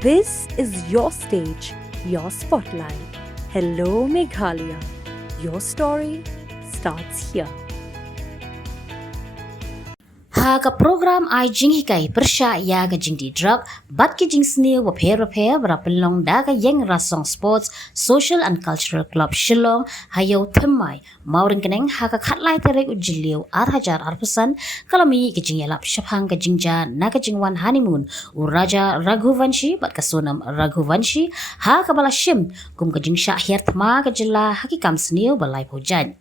This is your stage, your spotlight. Hello, Meghalaya. Your story starts here. Ha ka program ai jing hikai persha ya ga jing di drug bat ki jing snil wa pher berapelong da ka yang rasong sports social and cultural club Shillong hayo themai mauring keneng ha ka khatlai terek ujiliu ar pesan kalami ki jing yalap shaphang ka jingja na ka jingwan honeymoon uraja Raghuvanshi bat ka sonam Raghuvanshi ha ka bala shim kum ka jing sha her thma ka jilla hakikam snil balai pojan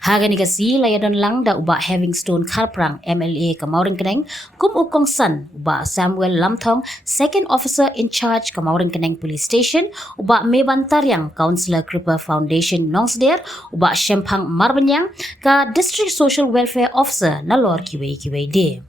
Hagani kasi layadon lang da uba Havingstone Karprang MLA Kamauring Keneng kum ukong san uba Samuel Lamthong second officer in charge Kamauring Keneng Police Station uba Meban Taryang Councillor Kripa Foundation Nongsder uba Shempang Marbanyang ka District Social Welfare Officer Nalor Kiwe de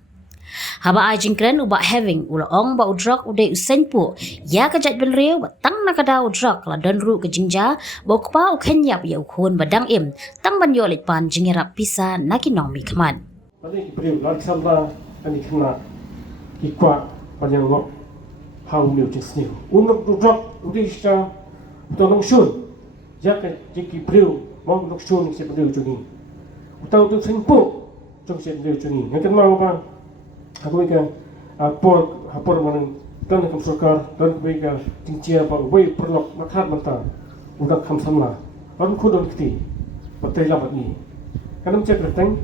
Haba ajing kren uba having ulaong ba udrak uday usenpo ya kajat benreu tang nakada udrak la donru ke jingja bokpa ukhenyap ya ukhon badang im tang banyolit pan jingerap pisa nakinong mi kman Tadi beriu laksana ani kena ikwa panjang ngok hau miu jing sniu unuk udrak uday sya utolong shun ya ka jiki beriu mau nuk shun se beriu jungi utau tu senpo jong se beriu jungi ngakan mau ba aku ikan apor mana dan kam sarkar dan ikan tingcia apa wei perlok makat mata udah kam samla orang kudon kiti patai lapat ni kanam cek reteng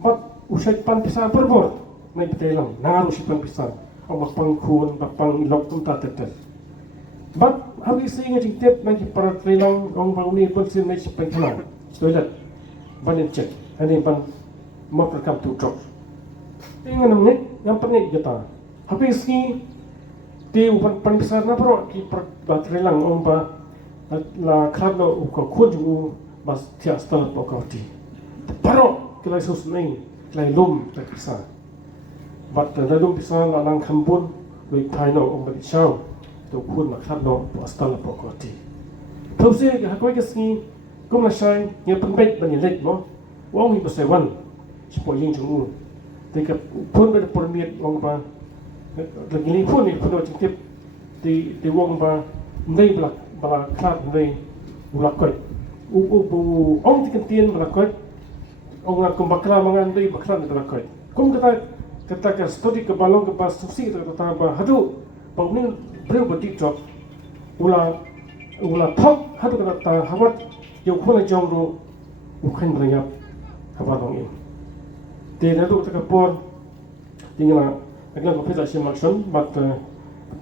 mat usai pan pisah perbor naik patai lam nangaru si pan pisah awak pangkun bapang ilok tumta tetel bat habis ingat jingtep nanti para telang orang bang ni bersin naik si pangkala stoilat banin cek ani pan mau perkam tu drop Tinggal namanya yang pernah kita. Habis ni di upan besar na pero ki baterai lang om ba la krabno uko kunju bas tia stal pokati. Pero kilai sus nei kilai lum tak bisa. Bat la lum bisa la lang kambun we paino om ba chau to kun la krabno stal pokati. Tose hakoi kesni kum la shai ye penbet ban ye let mo. Wong hi pasewan. Sipo yin jungu. Teka pun ber permit wong ba lagi ni pun ni pun tip di wong ba ndai bala klat ndai ulakot u ong tikentien ulakot ong la kumbakla mangan ndai bakla ulakot kum kata ka studi ke balong ke pas susi kata ba hadu pawnin breu ba tiktok ula thok hadu kata hawat yo khona jongro ukhan brayap hawat ong Dia tu tak kapor tinggal agak apa sahaja maksud, but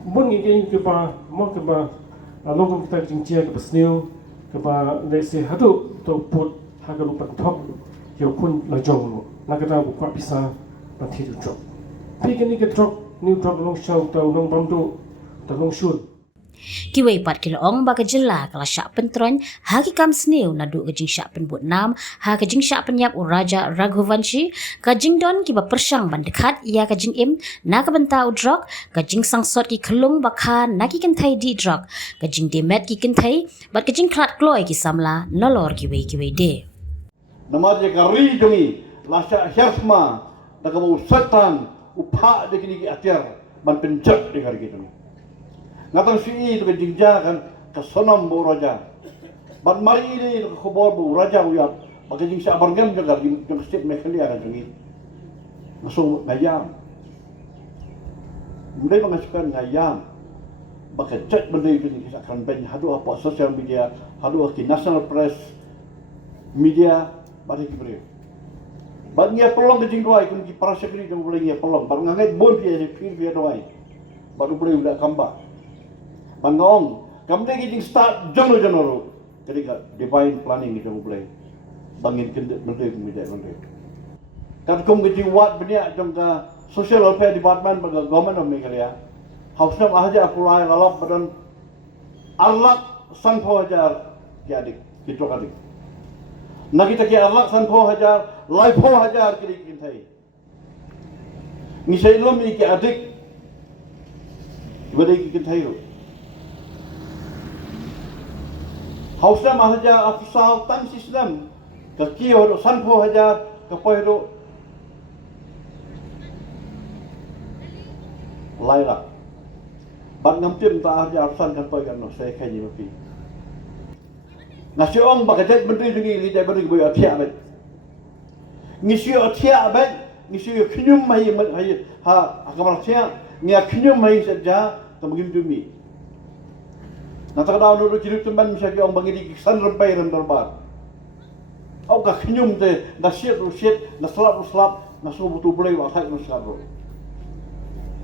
pun ini kita mau kita logam kita cincin kita senior kita lesi hadu tu put harga lupa top, yo pun lajong nak kita buka bisa nanti tu drop. Tapi ini kita drop new drop long show atau long bantu atau long shoot. Kiway pat kiloong baga jela kala syak pentron haki kam sneu nadu kajing syak penbut nam ha kajing syak penyap uraja Raghuvanshi kajing don kiba persang bandekat ia kajing im na kabenta udrok kajing sangsot ki kelung bakha na ki kentai di drok kajing demet ki kentai bat kajing klat kloy ki samla nolor kiway de Nama dia kari jongi lasya hyasma dakamu setan upha de kini ki atir ban penjat de kari gitu Ngatang sui tu kejingja kan kesonam bu raja. Bat mari ni khobor bu raja uyap. Bagi jing sa barngam jaga jing state Meghalaya kan jungi. Masuk ngayam. Mulai mengasukan ngayam. Bagi chat benda itu ni akan banyak hadu apa social media, hadu ki national press media bagi kibri. Bat ngia pelong kejing doai kun ki para sekri jang boleh ngia pelong. Bar ngangai bon pia ni pia doai. Baru boleh udah kamba. Bangong, kami lagi start jono. Jadi divine planning itu boleh bangin kendet benda kemudian benda. Kan kum keji wat benda jangka social welfare department bagi government of Meghalaya. Hausnya aja pulai lalap badan alak sanpo hajar ki adik, kita adik. Nak kita ki alak sanpo hajar, laipo hajar kiri kintai. Misai lom ki adik, benda ki kintai. Hausnya mahaja afisal tan sistem ke kiyo sanpo hajar ke poiro laila Bat ngam tim ta arja arsan kan toy kan no sai khai ni mapi. Ngasi ong bakajet menteri jungi li jai beri boy athia bet. Ngisi athia bet, ngisi knyum mai ha akamal athia ngia knyum mai saja tamgim jumi. Nata daw no kiri tumban misaki ong bangi di san rempai rem darbar. Au ka knyum te na siet na slap na so butu boleh wa khai no sabro.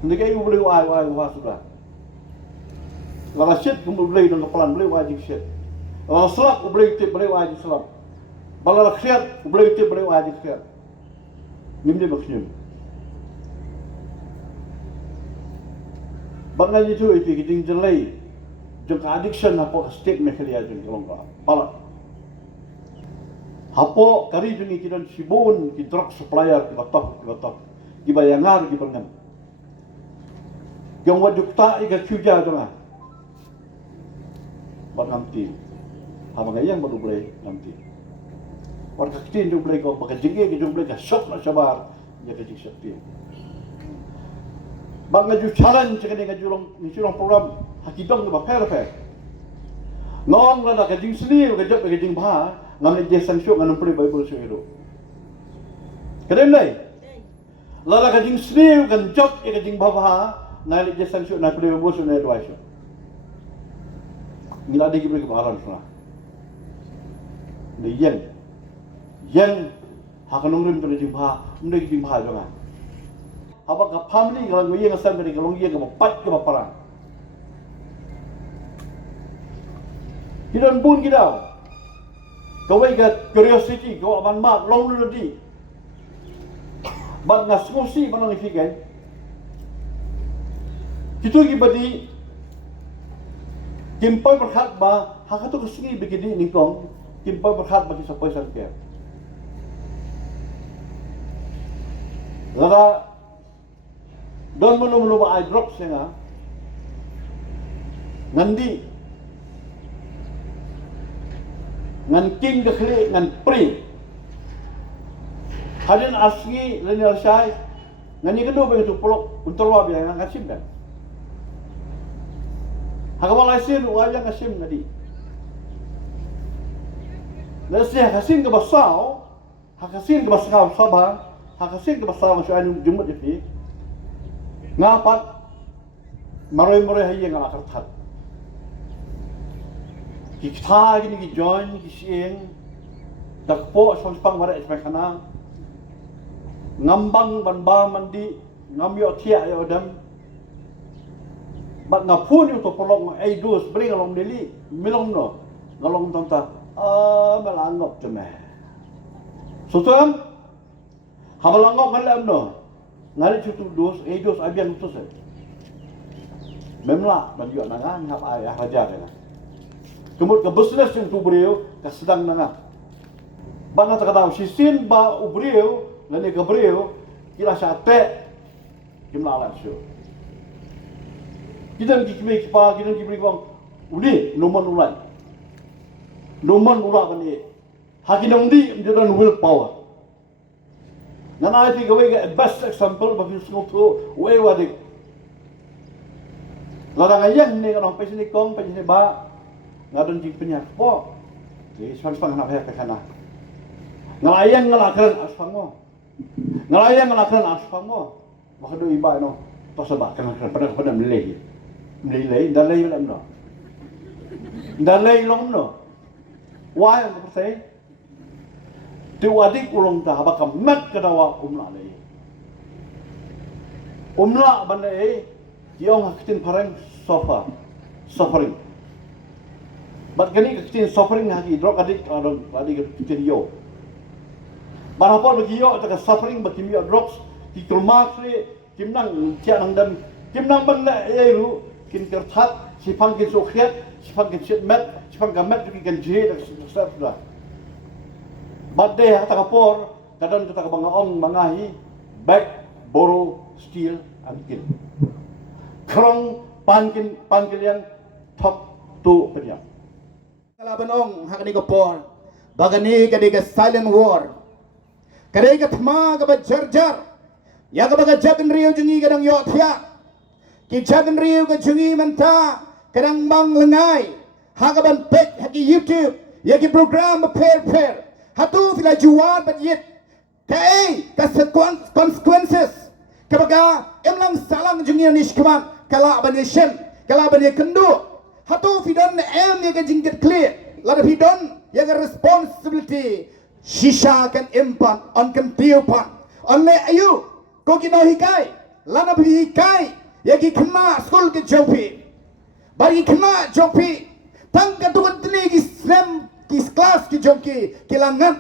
Ndike ibu boleh wa sudah. Kalau siet kumpul boleh dengan kepalan boleh wajib siet. Kalau selap boleh tip boleh wajib selap. Kalau khiat boleh tip boleh wajib khiat. Nimde maksudnya. Bangan itu kita jelai. Jika addiction apa state mekalia jeng kalau enggak. Pala. Hapo kari jungi kita sibun ki drug supplier ki batok. Ki bayangar ki perngan. Yang wajib tak ikat cuja tu lah. Buat nanti, apa yang baru boleh nanti. Warga kecil juga boleh kau, bagai jengke juga boleh kau sok nak sabar, jadi sekti. Bang ngaju challenge cakap dengan julong program hakidong tu berapa? Ngong lah nak kajing sendiri, kajing bah, ngambil jesan syok ngan umpri Bible syok itu. Kadang ni, lah kajing sendiri kan job kajing bah, ngambil jesan syok nak umpri Bible syok nak dua syok. Nila ada kita kebaran semua. Ni yang hakan umrim tu jimha, umrim jimha juga. Apa ke family kalau yang asal dari kalau yang keempat ke perang. Kita pun kita. Kau ke curiosity, kau aman mak long nanti. Bang ngasmosi mana ni fikir? Kita kibadi Kimpal berhak bah, hak itu kesini begini nikong. Kimpal berhak bagi siapa yang sakit. Lalu, don menu eye drops yang ngandi, nganking kekli, ngan pri. Hadin asli lani alsai, ngani kedua begitu peluk untuk luar biang ngasim kan. Hakawal asin wajang asim nadi. Nasi hakasin ke basau, hakasin ke basau sabah, hakasin ke basau masuk anu jumut ini. Ngapat maroi hayi ngala kertat. Kita gini ki join ki sieng, dakpo sampang mara ismai kana. Ngambang banba mandi, ngamyo tia ya odam. Bat ngapun itu pelong dos beli ngalong deli milong no ngalong tanta malangop cemeh sutam habalangop ngalam no ngali cutu dos abian utus memla bagi nangan hab ayah raja kana kemudian ke business yang tu beliau ke sedang nangan bana takadam sisin ba ubrieu lani ke beliau kira sate kimla ala syo kita kikme kipa kita kibri bang udi nomor ulah bani hakinam di menjadi will power nana itu gawe ke best example bagi semua tu we wadik ladang ayam ni kalau pesi ni kong pesi ni ba ngadon jik penyak po di spang nak hayat kana ngalayang ngalakran aspango makado iba no pasaba kana pada Melilai, dalai lam no. Dalai long no. Why am I saying? Tu adik ulong ta habaka mat kadawa umla lei. Umla bandai yang hakitin parang suffering. Bat kani hakitin suffering haki drug adik hakitin yo. Barapon bagi yo ta suffering bagi yo drugs ki kelmak le kimnang cianang dan kimnang banda yairu kin kertat sipang kin sokhiat sipang kin shitmet sipang gamet kin jihad sudah badai hata kapor kadang kita kabang mangahi back borrow steal and kill krong pangkin yang top tu penyak kalaban ong hakni kapor bagani kadiga silent war kadiga thma ka jarjar ya ka baga jagan riyo jungi kadang yo thya Kita kan riu ke jungi menta kadang bang lengai. Hagaban pet hagi YouTube. Yagi program per. Hatu fila jual bat yet. Kai consequences. Kabaga emlang salang jungi anish kaman. Kala abani shen. Kala abani kendu. Hatu fidan yaga jingget clear. Lada fidan yaga responsibility. Shisha kan impan. On kan tiupan. On le ayu. Kokino hikai. Lada hikai. Yagi kena school ke jopi. Bagi kena jopi. Tang katuan tini ki slam ki kelas ki joki kilangan.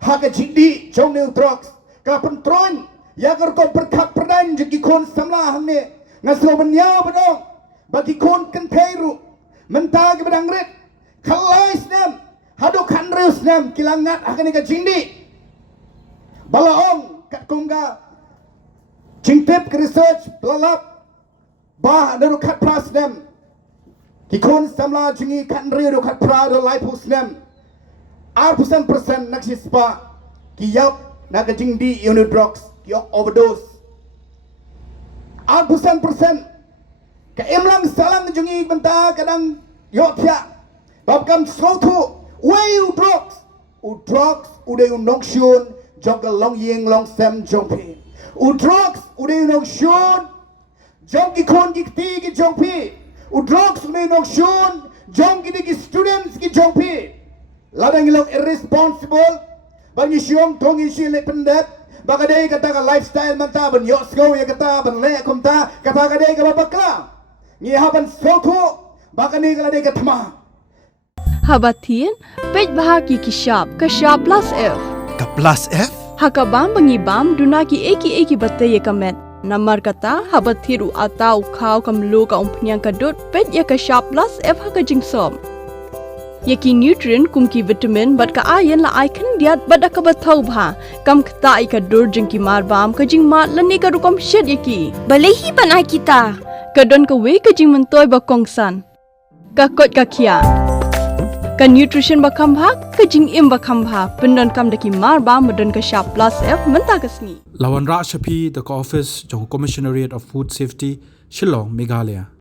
Haga jindi jong new drugs. Kapan tron. Yagar ko berkat perdan jeki kon samla hangne. Ngaslo benyau bedong. Bagi kon kentairu. Mentah ke bedang red. Kalai snam. Hadu kanru snam kilangan haga ka jindi. Balaong kat kongga. Jingtip ke research belalap. Bah daru kat pras nem. Kikon samla jingi kan riu kat pra do lai pus nem. 1% nak sispa kiyap nak jingdi unit drugs kiyok overdose. 1% ka emlang salang jingi benta kadang yok tia. Babkam slotu way drugs. Drugs udah unong shun jogal long yeng long sem jongpi. Drugs udah unong shun jom ki kon ki ti ki jongpi udrogs me nok shun jom ki students ki jongpi ladang ilong irresponsible bagi siom tong isi le pendet bagadai kata ka lifestyle manta ban yosgo ya kata ban le komta kata kadai ka babakla ni haban soto bagani ka ladai ka thama Habatin pej bahagi ki shop plus F Ka plus F? hakabam bangibam duna ki eki batte ye kamet Namar kata habat thiru atau kau kamlu ka umpnyang kadut pet ya ka sharp plus F ha ka jingsom. Yaki nutrient kum ki vitamin bat ka iron la icon diat bat ka bathau bha kam khta I ka dur jing ki mar bam ka jing mat lani ka rukom shed yaki. Balehi panai kita. Ka don ka we ka jing mentoy ba kongsan. Ka kot ka kia. Ka nutrition ba khambha ka jing im ba khambha pendon kam daki mar bam medon ka sharp plus F menta kasni. Lawan Ra Shapi, the office, Johor Commissionariat of Food Safety, Shillong, Meghalaya.